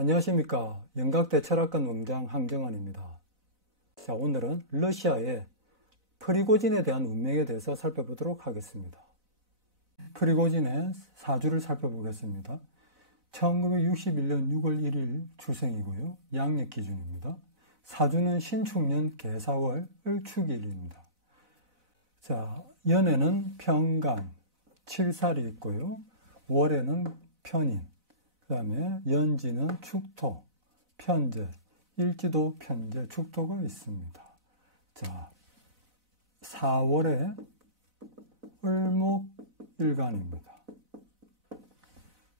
안녕하십니까. 영각대 철학관 원장 황정환입니다. 자, 오늘은 러시아의 프리고진에 대한 운명에 대해서 살펴보도록 하겠습니다. 프리고진의 사주를 살펴보겠습니다. 1961년 6월 1일 출생이고요. 양력 기준입니다. 사주는 신축년 개사월 을축일입니다. 자, 연에는 평간, 칠살이 있고요. 월에는 편인, 그 다음에 연지는 축토, 편재, 일지도 편재, 축토가 있습니다. 자, 4월에 을목일간입니다.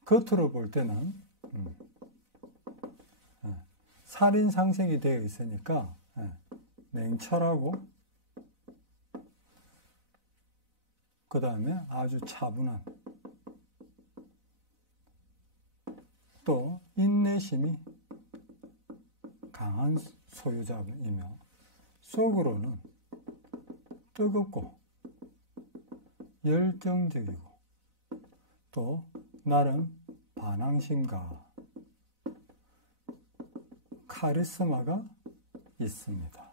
겉으로 볼 때는 살인상생이 되어 있으니까 냉철하고 그 다음에 아주 차분한 또 인내심이 강한 소유자이며 속으로는 뜨겁고 열정적이고 또 나름 반항심과 카리스마가 있습니다.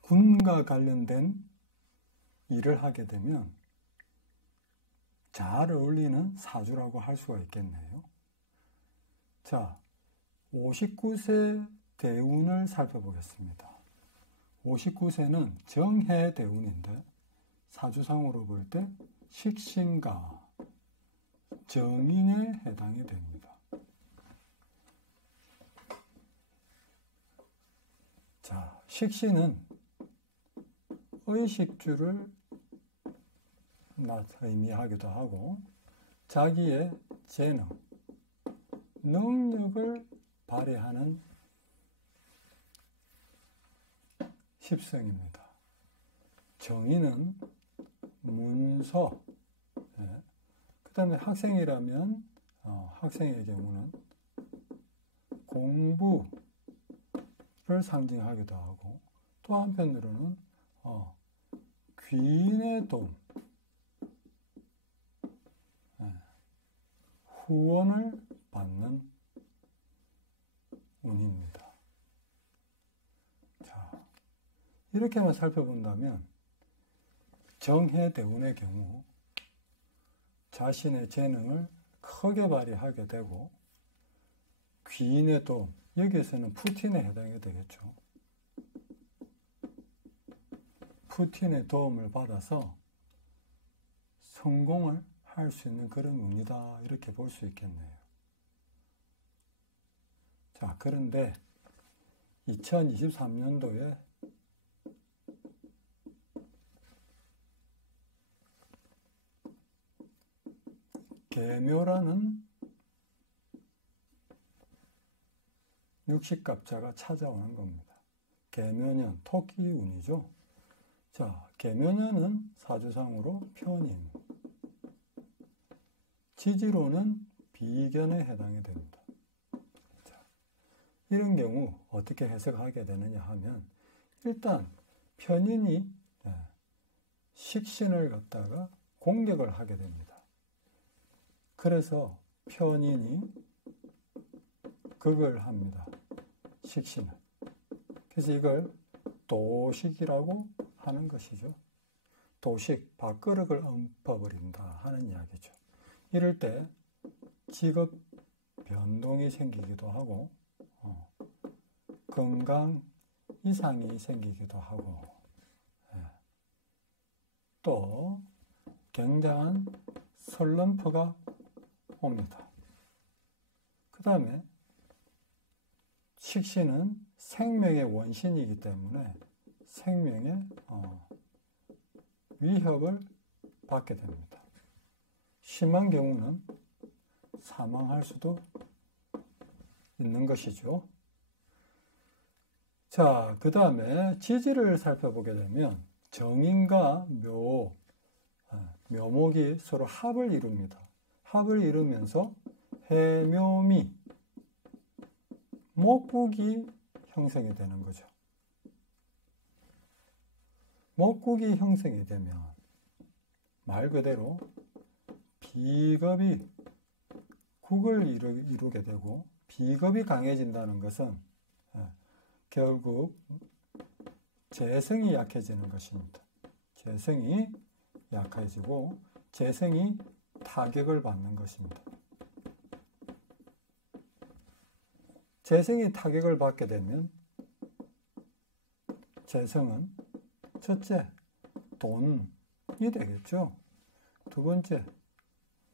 군과 관련된 일을 하게 되면 잘 어울리는 사주라고 할 수가 있겠네요. 자, 59세 대운을 살펴보겠습니다. 59세는 정해 대운인데 사주상으로 볼 때 식신과 정인에 해당이 됩니다. 자, 식신은 의식주를 의미하기도 하고 자기의 재능, 능력을 발휘하는 십성입니다. 정의는 문서, 그 다음에 학생이라면 학생의 경우는 공부를 상징하기도 하고 또 한편으로는 귀인의 도움, 후원을 받는 운입니다. 자, 이렇게만 살펴본다면 정해대운의 경우 자신의 재능을 크게 발휘하게 되고 귀인의 도움, 여기에서는 푸틴에 해당이 되겠죠. 푸틴의 도움을 받아서 성공을 할 수 있는 그런 운이다, 이렇게 볼 수 있겠네요. 자, 그런데 2023년도에 계묘라는 육식갑자가 찾아오는 겁니다. 계묘년, 토끼운이죠. 자, 계묘년은 사주상으로 편인, 지지로는 비견에 해당이 됩니다. 자, 이런 경우 어떻게 해석하게 되느냐 하면 일단 편인이 식신을 갖다가 공격을 하게 됩니다. 그래서 편인이 극을 합니다. 식신을. 그래서 이걸 도식이라고 하는 것이죠. 도식, 밥그릇을 엎어버린다 하는 이야기죠. 이럴 때 직업 변동이 생기기도 하고 건강 이상이 생기기도 하고 또 굉장한 슬럼프가 옵니다. 그 다음에 식신은 생명의 원신이기 때문에 생명의 위협을 받게 됩니다. 심한 경우는 사망할 수도 있는 것이죠. 자, 그 다음에 지지를 살펴보게 되면 정인과 묘목이 서로 합을 이룹니다. 합을 이루면서 해묘미, 목국이 형성이 되는 거죠. 목국이 형성이 되면 말 그대로 비겁이 국을 이루게 되고, 비겁이 강해진다는 것은 결국 재성이 약해지는 것입니다. 재성이 약해지고 재성이 타격을 받는 것입니다. 재성이 타격을 받게 되면 재성은 첫째, 돈이 되겠죠. 두 번째,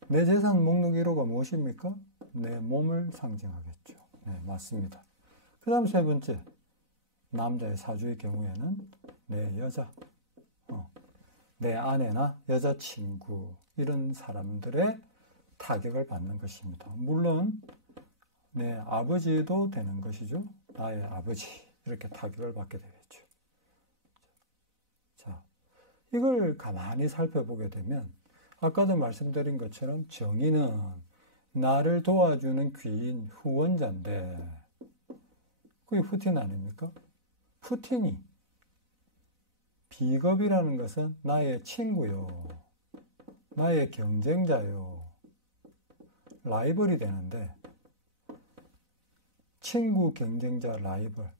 내 재산 목록 1호가 무엇입니까? 내 몸을 상징하겠죠. 네, 맞습니다. 그 다음 세 번째, 남자의 사주의 경우에는 내 여자, 내 아내나 여자친구, 이런 사람들의 타격을 받는 것입니다. 물론 내 아버지도 되는 것이죠. 나의 아버지, 이렇게 타격을 받게 되겠죠. 자, 이걸 가만히 살펴보게 되면 아까도 말씀드린 것처럼 정의는 나를 도와주는 귀인, 후원자인데 그게 푸틴 아닙니까? 푸틴이 비겁이라는 것은 나의 친구요, 나의 경쟁자요, 라이벌이 되는데 친구, 경쟁자, 라이벌,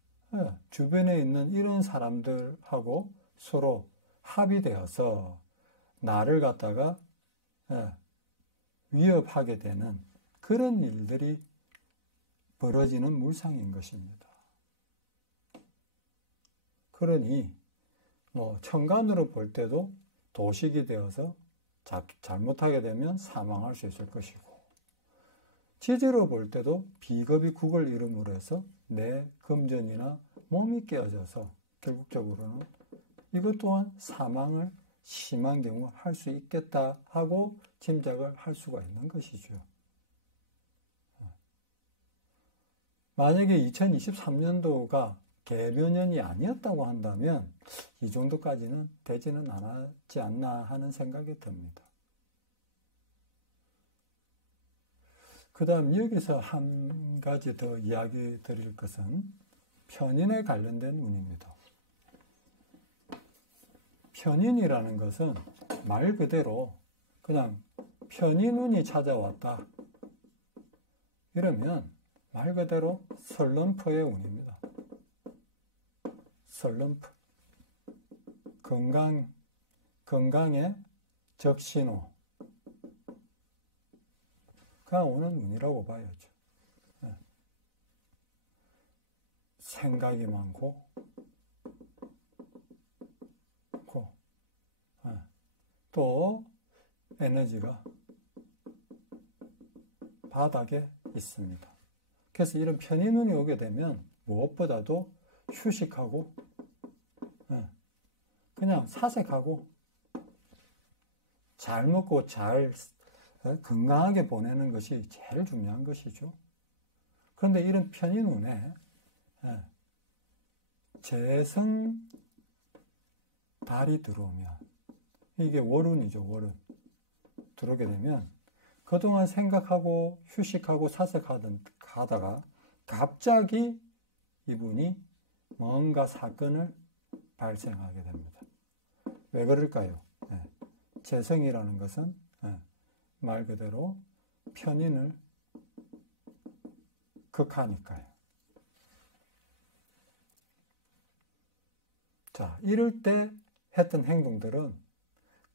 주변에 있는 이런 사람들하고 서로 합의되어서 나를 갖다가 위협하게 되는 그런 일들이 벌어지는 물상인 것입니다. 그러니 천간으로 볼 때도 도식이 되어서 잘못하게 되면 사망할 수 있을 것이고, 지지로 볼 때도 비겁이 국을 이름으로 해서 내 금전이나 몸이 깨어져서 결국적으로는 이것 또한 사망을 심한 경우 할 수 있겠다 하고 짐작을 할 수가 있는 것이죠. 만약에 2023년도가 개묘년이 아니었다고 한다면 이 정도까지는 되지는 않았지 않나 하는 생각이 듭니다. 그 다음 여기서 한 가지 더 이야기 드릴 것은 편인에 관련된 운입니다. 편인이라는 것은 말 그대로 그냥 편인운이 찾아왔다, 이러면 말 그대로 슬럼프의 운입니다. 슬럼프, 건강의 적신호 가 오는 운이라고 봐야죠. 생각이 많고 또 에너지가 바닥에 있습니다. 그래서 이런 편인운이 오게 되면 무엇보다도 휴식하고 그냥 사색하고 잘 먹고 잘 건강하게 보내는 것이 제일 중요한 것이죠. 그런데 이런 편인운에 재성 달이 들어오면, 이게 월운이죠. 월운 들어오게 되면 그동안 생각하고 휴식하고 사색하다가 갑자기 이분이 뭔가 사건을 발생하게 됩니다. 왜 그럴까요? 재성이라는 것은 말 그대로 편인을 극하니까요. 자, 이럴 때 했던 행동들은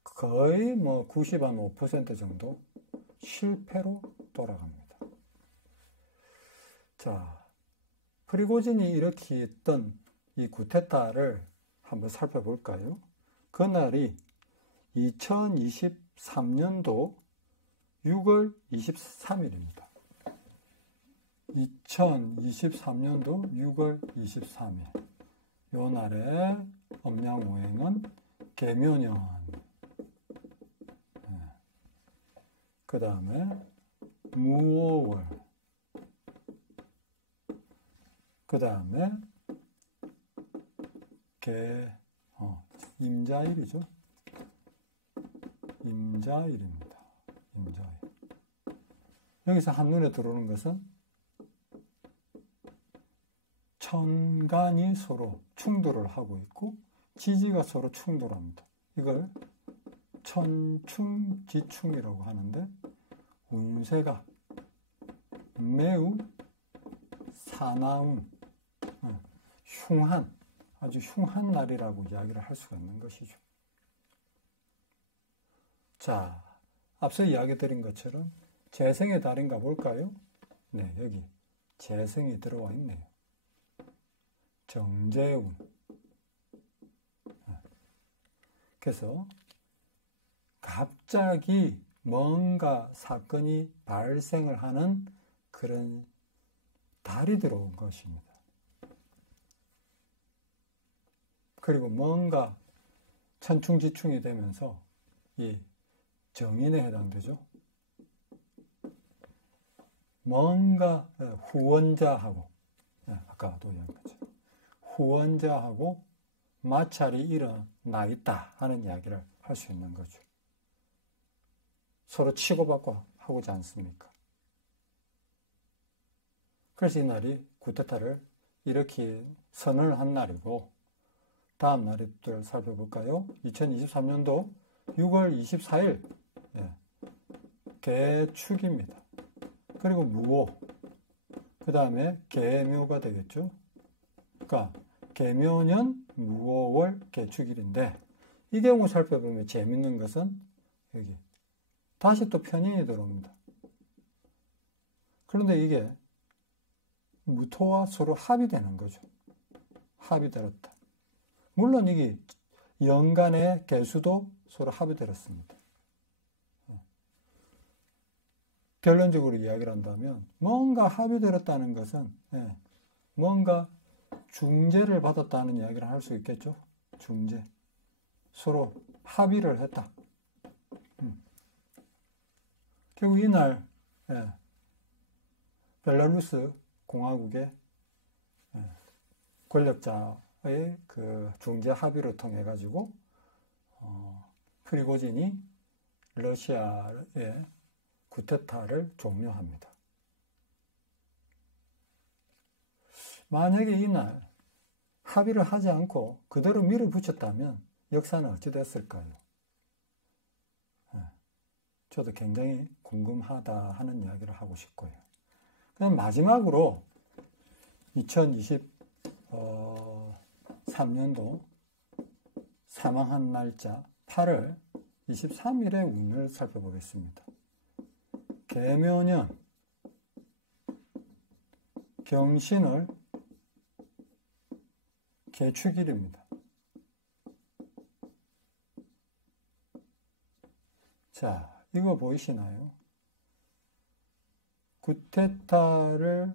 거의 95% 정도 실패로 돌아갑니다. 자, 프리고진이 일으켰던 이 쿠데타를 한번 살펴볼까요? 그날이 2023년도 6월 23일입니다. 2023년도 6월 23일. 요 날에 음양오행은 개묘년. 그 다음에 무오월. 그 다음에 임자일이죠. 임자일입니다. 임자일. 여기서 한눈에 들어오는 것은 천간이 서로 충돌을 하고 있고 지지가 서로 충돌합니다. 이걸 천충지충이라고 하는데 운세가 매우 사나운, 흉한, 아주 흉한 날이라고 이야기를 할 수가 있는 것이죠. 자, 앞서 이야기 드린 것처럼 재생의 달인가 볼까요? 네, 여기 재생이 들어와 있네요. 정재운. 그래서 갑자기 뭔가 사건이 발생을 하는 그런 달이 들어온 것입니다. 그리고 뭔가 천충지충이 되면서 이 정인에 해당되죠. 뭔가 후원자하고, 아까도 이야기했죠. 후원자하고 마찰이 일어나 있다 하는 이야기를 할 수 있는 거죠. 서로 치고받고 하고자 않습니까? 그래서 이날이 쿠데타를 일으키 선언을 한 날이고, 다음 날을 살펴볼까요? 2023년도 6월 24일 개축입니다. 그리고 무오, 그 다음에 개묘가 되겠죠. 그러니까 개묘년 무오월 개축일인데, 이 경우 살펴보면 재밌는 것은 여기 다시 또 편인이 들어옵니다. 그런데 이게 무토와 서로 합이 되는 거죠. 합이 들었다. 물론 이게 연간의 개수도 서로 합이 들었습니다. 결론적으로 이야기를 한다면 뭔가 합이 들었다는 것은 뭔가 중재를 받았다는 이야기를 할 수 있겠죠. 중재. 서로 합의를 했다. 결국 이날 벨라루스 공화국의 권력자의 그 중재 합의를 통해 가지고 프리고진이 러시아의 쿠데타를 종료합니다. 만약에 이날 합의를 하지 않고 그대로 밀어붙였다면 역사는 어찌 됐을까요? 저도 굉장히 궁금하다 하는 이야기를 하고 싶고요. 그럼 마지막으로 2023년도 사망한 날짜 8월 23일의 운을 살펴보겠습니다. 개묘년 경신월 개축일입니다. 자, 이거 보이시나요? 쿠데타를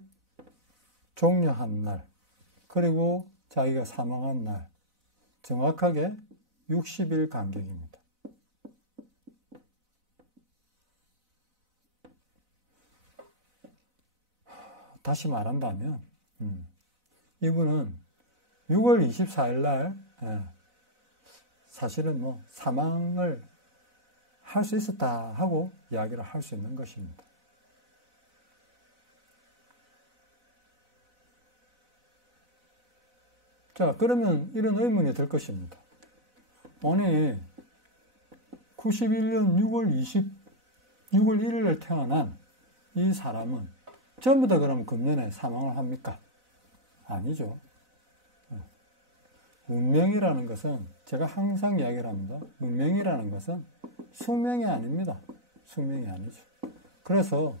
종료한 날, 그리고 자기가 사망한 날, 정확하게 60일 간격입니다. 다시 말한다면 이분은 6월 24일 날 사실은 뭐 사망을 할 수 있었다 하고 이야기를 할 수 있는 것입니다. 자, 그러면 이런 의문이 들 것입니다. 아니 91년 6월 1일에 태어난 이 사람은 전부 다 그럼 금년에 사망을 합니까? 아니죠. 운명이라는 것은 제가 항상 이야기를 합니다. 운명이라는 것은 숙명이 아닙니다. 숙명이 아니죠. 그래서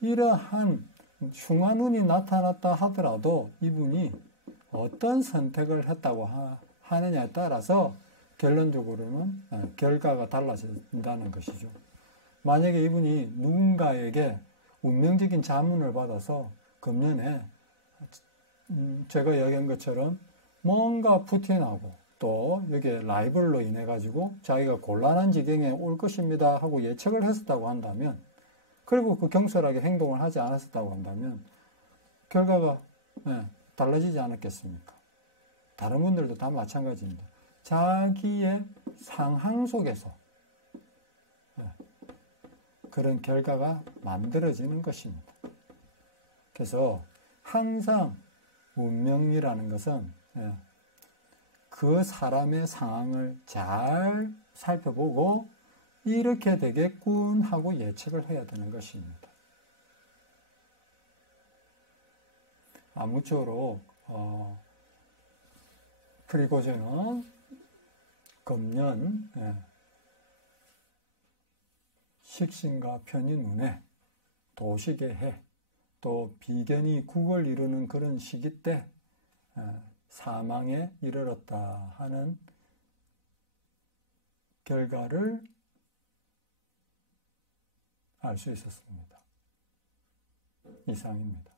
이러한 흉한 운이 나타났다 하더라도 이분이 어떤 선택을 했다고 하느냐에 따라서 결론적으로는 결과가 달라진다는 것이죠. 만약에 이분이 누군가에게 운명적인 자문을 받아서 금년에 제가 이야기한 것처럼 뭔가 푸틴하고 또 여기에 라이벌로 인해 가지고 자기가 곤란한 지경에 올 것입니다 하고 예측을 했었다고 한다면, 그리고 그 경솔하게 행동을 하지 않았었다고 한다면 결과가 달라지지 않았겠습니까? 다른 분들도 다 마찬가지입니다. 자기의 상황 속에서 그런 결과가 만들어지는 것입니다. 그래서 항상 운명이라는 것은 그 사람의 상황을 잘 살펴보고 이렇게 되겠군 하고 예측을 해야 되는 것입니다. 아무쪼록 프리고제는 금년 식신과 편인 운에 도식의 해, 또 비견이 국을 이루는 그런 시기 때 사망에 이르렀다 하는 결과를 알 수 있었습니다. 이상입니다.